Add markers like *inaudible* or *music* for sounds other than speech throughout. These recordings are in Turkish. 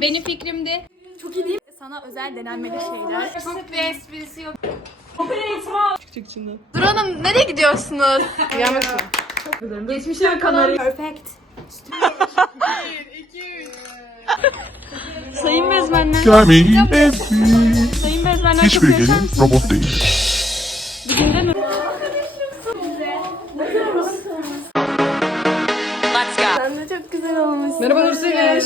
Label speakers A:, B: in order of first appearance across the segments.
A: Benim fikrimdi.
B: Çok iyi değil mi? Sana özel denenmeli şeyler.
A: Çok bir esprisi yok.
B: Dur hanım nereye gidiyorsunuz?
C: Geçmişe kamerayı.
B: Perfect. *laughs*
C: Sayın bezmenler. Sayın bezmenler açar
D: gelin robot değil.
C: Bugün de mi?
B: Sen de çok güzel olmuşsun.
E: Merhaba Nursel.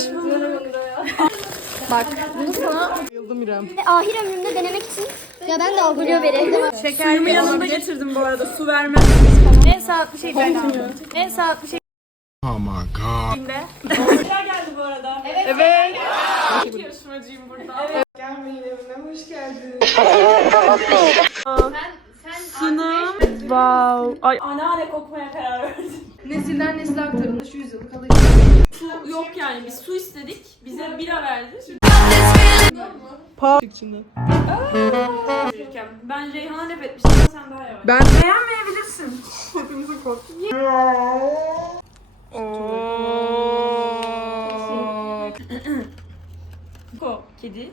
B: Bak bunu sana
E: Yıldım İrem.
F: ahir ömrümde denemek için ya ben de algılıyor beni.
C: Suyumu yanında getirdim bu arada. Su vermez.
B: en sağlıklı şey ben En sağlıklı şey
D: Oh my god.
C: Neler geldi bu arada?
B: Evet.
C: İlk yarışmacıyım burada. Sunum. *laughs* Wow. Ay anneanne kokmaya karar verdim.
E: Nesilden nesile aktarılmış şu yüzyıllık alay.
C: Su yok yani. Biz su istedik. Bize bira verdi.
E: içinde.
C: Yürürken. Ben Reyhan'a laf etmiştim sen daha yavaş.
E: Ben
C: Beğenmeyebilirsin. Hepimizi kork. Ko kedi.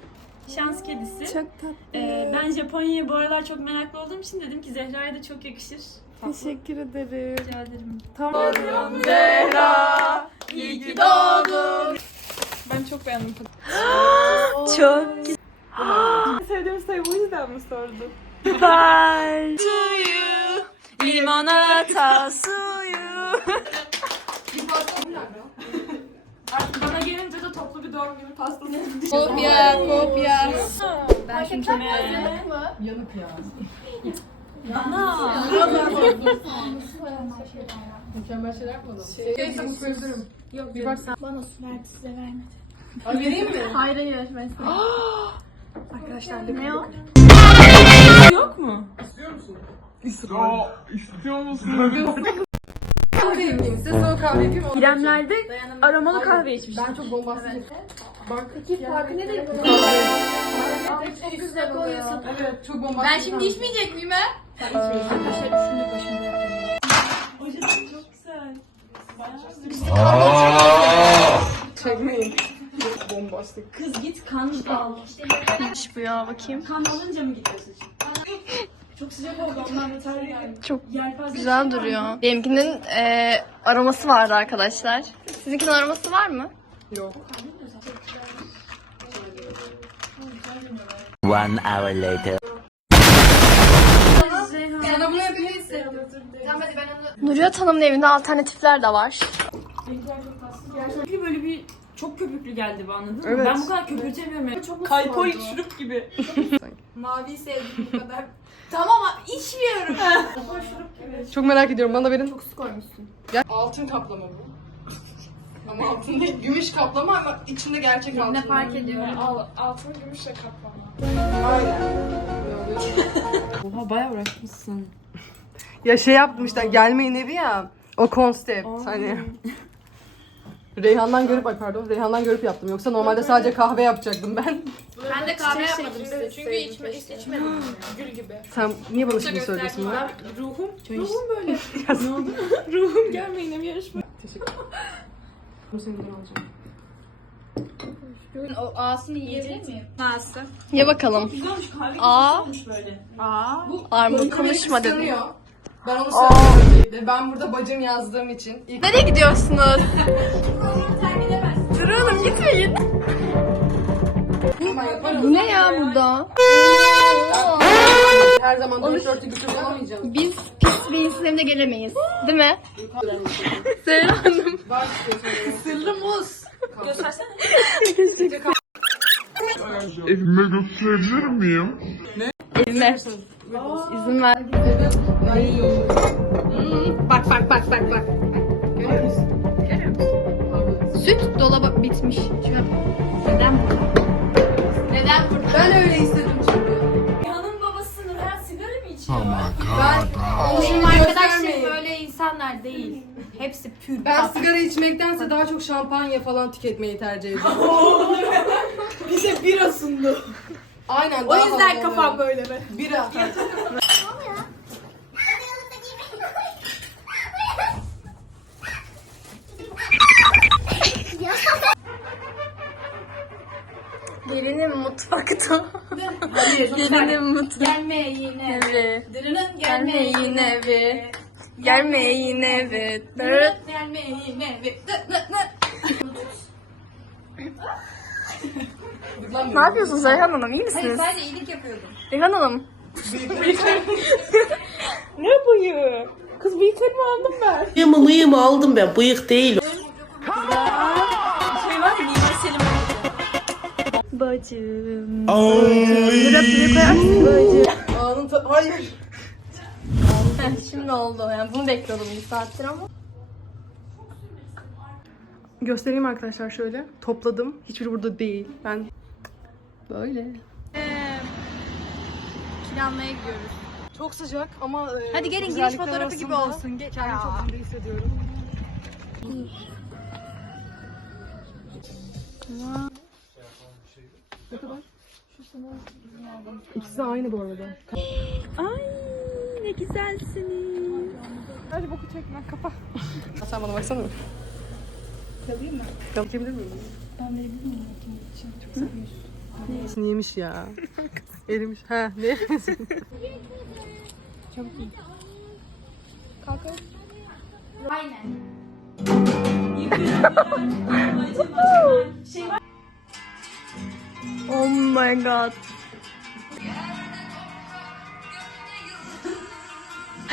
C: Şans kedisi.
B: Çok tatlı.
C: Ee, ben Japonya'ya bu aralar çok meraklı olduğum için dedim ki Zehra'ya da çok yakışır.
B: Teşekkür ederim.
C: Rica ederim.
B: Tamam.
C: Zehra, iyi ki doğdun.
B: Ben çok beğendim.
C: Çok güzel.
B: Sevdiğim sayı bu yüzden mi sordun?
C: Bye to you. Limonata suyu. Artık bana gelince de toplu bir doğum günü pastası.
B: Kopya, kopya.
C: Ben şimdi kime?
E: yanık ya.
C: Ana.
E: Mükemmel şeyler yapmadım. Şey, tavuk özürüm. Yok bir bak sen.
B: Bana su verdi size vermedi.
E: Ay vereyim mi? *laughs*
B: Hayır hayır ben size. *gasps* Arkadaşlar ne o?
C: Yok mu?
E: Kahve *laughs* yapayım size soğuk kahve yapayım.
C: İremlerde aromalı kahve içmiştim.
E: Ben çok bombastik. Bak.
B: Peki farkı ne de Çok güzel koyuyorsun.
E: Evet çok bombastik.
B: Ben şimdi içmeyecek miyim ha?
C: Çok güzel.
E: Çekmeyin. Bombastik.
C: Kız git kan al.
B: İş bu ya bakayım.
C: Kan alınca mı gidiyorsun? *laughs* Çok sıcak oldu ondan yani.
B: Çok
C: Yelpaze
B: Güzel duruyor. Benimkinin eee, aroması vardı arkadaşlar. Sizinkinin aroması var mı?
E: Yok.
G: One hour later.
E: Sana bunu.
B: Nuriyat Hanım'ın evinde alternatifler de var.
C: Böyle bir çok köpüklü geldi bu anladın mı?
E: Evet.
C: Ben bu kadar köpürtemiyorum yani. Çok Kaypolik şurup gibi.
B: Mavi sevdim bu kadar. tamam ama içmiyorum. *laughs*
E: Çok merak ediyorum. Bana verin.
B: Su koymuşsun.
E: Gel. Altın kaplama bu. *laughs* Ama altın değil. Gümüş kaplama ama içinde gerçek altın.
B: Ne fark ediyor?
C: Altın gümüşle kaplama.
E: Aynen.
C: Oha bayağı uğraşmışsın.
E: Ya şey yaptım işte gelmeyin evi ya. O konsept hani. *laughs* Reyhan'dan görüp ay pardon Reyhan'dan görüp yaptım. Yoksa normalde sadece kahve yapacaktım ben.
B: Ben de kahve yapmadım size çünkü içme, içmedim. *gasps* Gül gibi.
E: Sen niye bana şimdi söylüyorsun bunu?
C: Ruhum, ruhum böyle. *laughs* ne oldu? *laughs* Ruhum gelmeyin bir yarışma.
E: Bu senin alacağım.
A: O ağasını yiyebilir miyim? Ağası.
B: Ye bakalım.
C: Güzel
B: Aa.
C: olmuş böyle.
B: Armut konuşma dedi.
E: Kıskanıyor. Ben onu söyleyeyim. Ben burada bacım yazdığım için ilk
B: Nereye gidiyorsunuz? *laughs* Bu ne ya burada?
E: Her zaman dört dörtlü güçlü olamayacağım.
B: Biz pis bir evine gelemeyiz. Değil mi? Zehra Hanım.
E: Var istiyorsan.
C: Göstersene.
D: Evime götürebilir miyim?
B: Evime. İzin ver. Bak bak bak bak bak. Süt dolaba bitmiş. Şuna- Neden burada?
A: İnsanlar değil. Hepsi pür.
E: Ben sigara içmektense daha çok şampanya falan tüketmeyi tercih ediyorum. *laughs*
B: Bize bira sundu.
E: Aynen.
B: O
E: daha
B: yüzden
E: havalı
B: kafam
E: oluyor.
B: böyle be.
E: Bira. *laughs*
B: Gelinim mutfakta. Gelinim mutfakta.
A: Gelme yine.
B: Evi.
A: Dırının
B: Gelme yine evi. Gelme yine evi.
A: Gelme yine evi. Dı, dı, dı.
B: Ne yapıyorsunuz Reyhan Hanım? İyi
A: Hayır
B: misiniz?
A: sadece iyilik yapıyordum.
B: Reyhan Hanım.
G: Bıyığımı mıyığımı aldım ben. Bıyık değil.
B: Bacım.
E: Anın ta- Hayır.
B: Heh, şimdi oldu. Yani bunu bekliyordum bir saattir ama.
H: Göstereyim arkadaşlar şöyle. Topladım. Hiçbiri burada değil. Ben böyle.
A: Planlamaya gidiyoruz.
H: Çok sıcak ama e,
A: Hadi gelin giriş fotoğrafı gibi olsun. Geç.
H: Kendimi çok mutlu hissediyorum. Ne kadar? İkisi aynı bu arada.
A: Ne güzelsiniz.
H: Hadi boku çekme kapa. *laughs* Sen bana baksana. Kalayım mı? Kalkabilir miyim? Ben verebilir miyim? Çok seviyorsun. Yemiş ya. *laughs* Erimiş. Ha ne eriyorsun?
A: Aynen. *laughs*
B: Oh my god.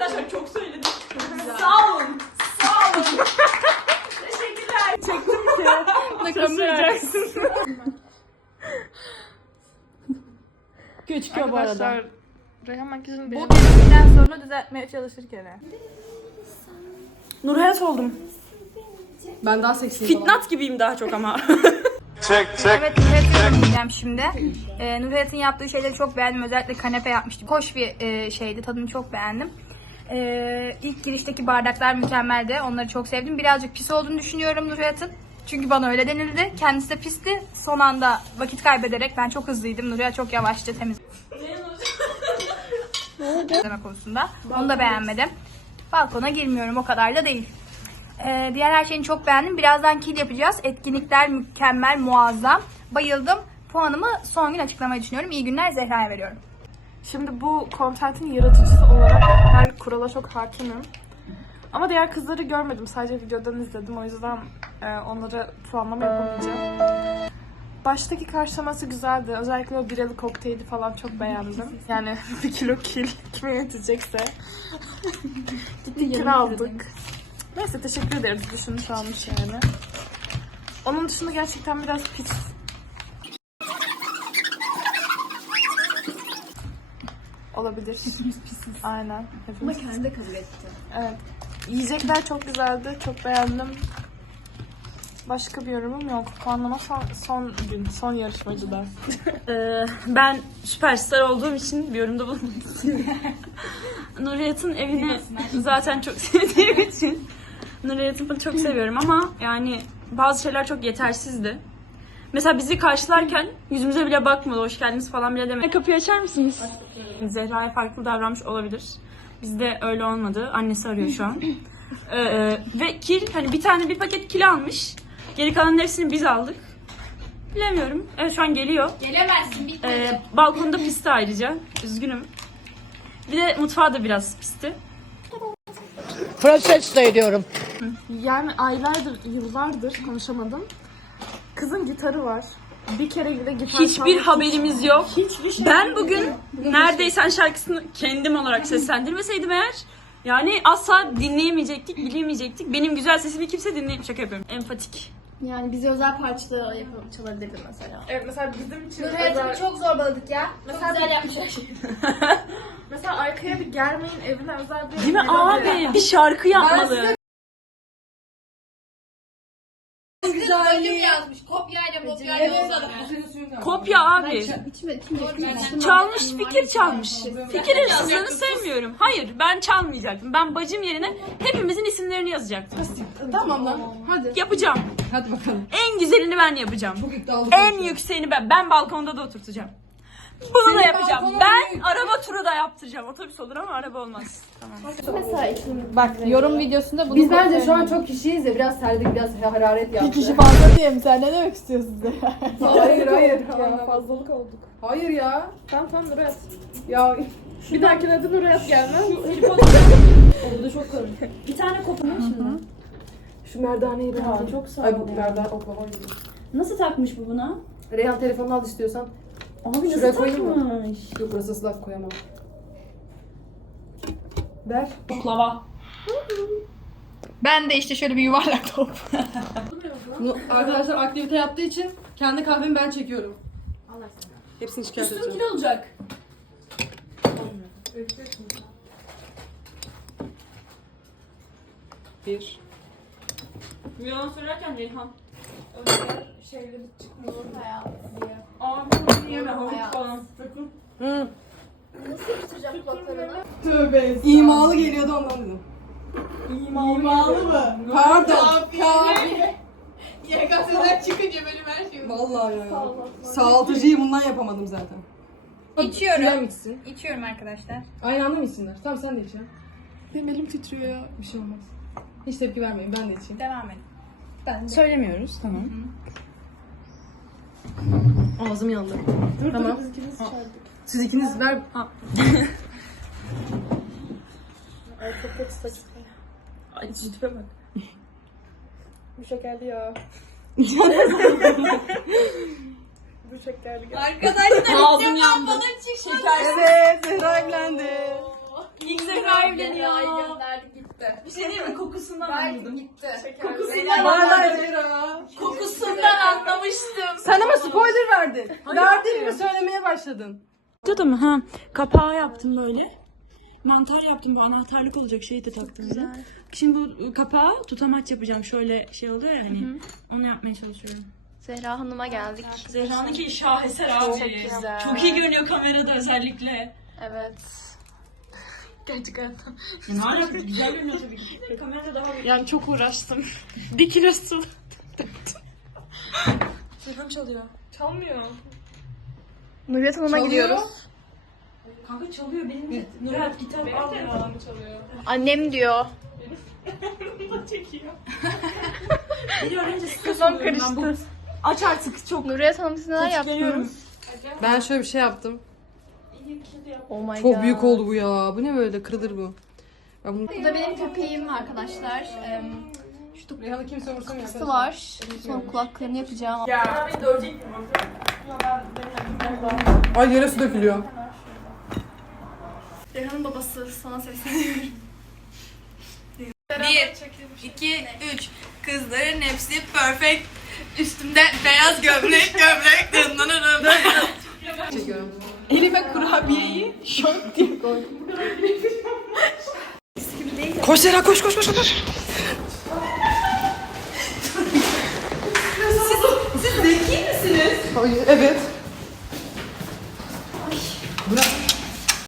C: Arkadaşlar çok söyledim. Sağ olun. Sağ olun. Teşekkürler. Çektim ki. Bakamayacaksın.
H: Çıkıyor bu arada.
B: Reyhan makyajını
C: Bu dedikten sonra düzeltmeye çalışırken. Nurhayat oldum.
H: Ben daha seksiyim falan.
C: Fitnat gibiyim daha çok ama. *laughs*
A: Evet Nurhayat'ı yorumlayacağım şimdi. Ee, Nurhayat'ın yaptığı şeyleri çok beğendim. Özellikle kanepe yapmıştı. Hoş bir e, şeydi. Tadını çok beğendim. Ee, ilk girişteki bardaklar mükemmeldi. Onları çok sevdim. Birazcık pis olduğunu düşünüyorum Nurhayat'ın. Çünkü bana öyle denildi. Kendisi de pisti. Son anda vakit kaybederek ben çok hızlıydım. Nurhayat çok yavaşça temiz. Temizleme konusunda. Onu da beğenmedim. Balkona girmiyorum o kadar da değil. Ee, diğer her şeyini çok beğendim. Birazdan kil yapacağız. Etkinlikler mükemmel, muazzam. Bayıldım. Puanımı son gün açıklamayı düşünüyorum. İyi günler Zehra'ya veriyorum.
I: Şimdi bu kontentin yaratıcısı olarak ben kurala çok hakimim. Ama diğer kızları görmedim. Sadece videodan izledim. O yüzden e, onlara puanlama yapamayacağım. Baştaki karşılaması güzeldi. Özellikle o biralı kokteyli falan çok beğendim. Yani *laughs* bir kilo kil kime yetecekse. Gittik kilo aldık. Neyse teşekkür ederiz. Düşünmüş almış yani. Onun dışında gerçekten biraz pis olabilir. Aynen. Ama kendi de kabul etti. Evet. Yiyecekler çok güzeldi. Çok beğendim. Başka bir yorumum yok. Puanlama son, son gün, son yarışmacıda. *laughs*
C: Ee, ben süperstar olduğum için bir yorumda bulundum. Nurhayat'ın evini zaten çok *laughs* sevdiğim için Nurhayat'ı çok seviyorum ama yani bazı şeyler çok yetersizdi. Mesela bizi karşılarken yüzümüze bile bakmadı, hoş geldiniz falan bile demedi. Kapıyı açar mısınız? Zehra'ya farklı davranmış olabilir. Bizde öyle olmadı. Annesi arıyor şu an. *laughs* Ee, ve kil, hani bir tane bir paket kil almış. Geri kalan hepsini biz aldık. Bilemiyorum. Evet şu an geliyor.
A: Gelemezsin bitmedi.
C: Ee, balkonda pisti ayrıca. Üzgünüm. Bir de mutfağı da biraz pisti.
G: Protesto ediyorum.
I: Yani aylardır, yıllardır konuşamadım. Kızın gitarı var. Bir kere bile gitar
C: Hiçbir
I: çalmak-
C: haberimiz yok.
I: Hiçbir şey
C: Ben bugün neredeysen şarkısını kendim olarak seslendirmeseydim eğer yani asla dinleyemeyecektik, bilemeyecektik. Benim güzel sesimi kimse dinleyemeyecek. Şaka yapıyorum. Empatik
B: Yani bize özel parçalar yapıp çalabilirdin mesela.
I: Evet mesela bizim için
A: Nur hayatını
I: özel...
A: çok zorbaladık ya.
I: Mesela
A: çok güzel yapmışlar. *laughs* *laughs*
I: Mesela arkaya bir germeyin evine özel bir...
C: Değil mi abi? Bir şarkı yapmalı.
A: Güzelliği yazmış. Yolladık.
C: Kopya abi. Çalmış fikir çalmış. Fikir hırsızlığını sevmiyorum. Hayır ben çalmayacaktım. Ben bacım yerine hepimizin isimlerini yazacaktım.
E: Tamam lan. Hadi.
C: Yapacağım.
E: Hadi bakalım.
C: En güzelini ben yapacağım.
E: Çok iddialı.
C: En yükseğini ben. Ben balkonda da oturtacağım. Bunu da yapacağım. Ben yaptıracağım. Otobüs olur ama araba olmaz. Tamam.
H: Bak yorum videosunda bunu
E: Biz bence şu an çok kişiyiz ya biraz serdik biraz hararet yaptı.
H: kişi fazla diyeyim. Sen ne demek istiyorsun de? *laughs*
E: Hayır hayır. *laughs*
I: Ya, fazlalık olduk.
E: Hayır ya.
I: Tamam tamam Nuret.
E: Ya
I: Bir dahakine de Nuret gelmez.
C: Bir tane kopya şimdi.
E: şu merdaneyi de al.
C: Çok sağ
E: Ay bu merdane oklava.
C: Nasıl takmış bu buna?
E: Reyhan telefonunu al istiyorsan.
C: Abi
E: Şuraya koyayım mı? Yok burası ıslak koyamam. Ver.
C: Oklava.
A: Ben de işte şöyle bir yuvarlak *laughs* top.
E: Bunu arkadaşlar aktivite yaptığı için kendi kahvemi ben çekiyorum. Hepsini şikayet edeceğim.
C: Kilo olacak.
E: Bir.
C: Yalan söylerken Reyhan.
I: Şeyleri çıkmıyor.
C: Abi bunu yeme havuç falan. Sakın.
E: Hı.
B: Kulaklarını.
E: Tövbe İmalı geliyordu ondan dedim.
I: İmalı mı?
E: Pardon.
A: YKS'den çıkınca benim her şeyim.
E: Vallahi ya. Sağaltıcıyı bundan yapamadım zaten.
A: İçiyorum.
E: İçsin.
A: İçiyorum arkadaşlar.
E: Aynı anda mı içsinler? Tamam sen de iç ya.
I: Benim elim titriyor ya.
E: Bir şey olmaz. Hiç tepki vermeyin ben de içeyim.
A: Devam edin.
C: Söylemiyoruz tamam.
E: Ağzım yandı.
I: Dur
E: Tamam.
I: dur biz ikimiz içerdik.
E: Siz ikiniz ver.
I: Ay çok kötü saçma.
C: Ay ciddiye bak.
I: Bu şekerli ya. *laughs* Bu şekerli ya.
A: Arkadaşlar
C: Ağzım yandı.
E: Evet Zehra evlendi.
C: İlk Zehra evleniyor.
A: gönderdik gitti.
C: Bir şey diyeyim mi? Kokusundan anladım.
A: gitti.
C: Kokusundan
E: Vallahi Zehra.
C: Kokusundan anlamıştım.
E: Sen ama spoiler verdin. Verdin mi söylemeye başladın.
C: Burada mı? Ha. Kapağı yaptım böyle. Mantar yaptım bu anahtarlık olacak şeyi de taktım. Güzel. Şimdi bu kapağı tutamaç yapacağım. Şöyle şey oluyor ya hani. Onu yapmaya çalışıyorum.
B: Zehra Hanım'a geldik.
C: Zehra'nınki şaheser abi. Çok
B: güzel.
C: Çok iyi görünüyor kamerada özellikle.
B: Evet.
C: Gerçekten. Ne alakası? Güzel görünüyor tabii ki. *laughs* Kamerada daha iyi.
I: Yani çok uğraştım. Bir kilo su.
C: Telefon çalıyor.
I: Çalmıyor.
B: Nuriyet Hanım'a gidiyoruz.
C: Kanka çalıyor benim. Nurat kitap al ya.
I: çalıyor.
B: Annem diyor.
I: Çekiyor. *laughs*
C: Biri öğrenince stres oluyorum ben bu. Aç artık çok.
B: Nuriyet Hanım siz neler yaptınız?
E: Ben şöyle bir şey yaptım.
B: Oh my
E: Çok
B: god.
E: büyük oldu bu ya. Bu ne böyle kırdır bu. Ben bunu...
B: Bu da benim köpeğim arkadaşlar. Em, Şu
E: Reyhan'ı kimse umursamıyor.
B: tıpkısı var. Son kulaklarını yapacağım.
C: Ya beni dövecek mi?
E: Ay yere su dökülüyor.
B: Reyhan'ın babası sana sesleniyorum.
A: Bir, iki, üç. Kızların hepsi perfect. Üstümde beyaz gömlek, gömlek. Dın dın dın dın.
E: Çekiyorum.
A: Elime kurabiyeyi şok diye koy.
E: Koş Zehra koş koş koş koş. siz, siz zeki misiniz? Hayır, evet. Bırak.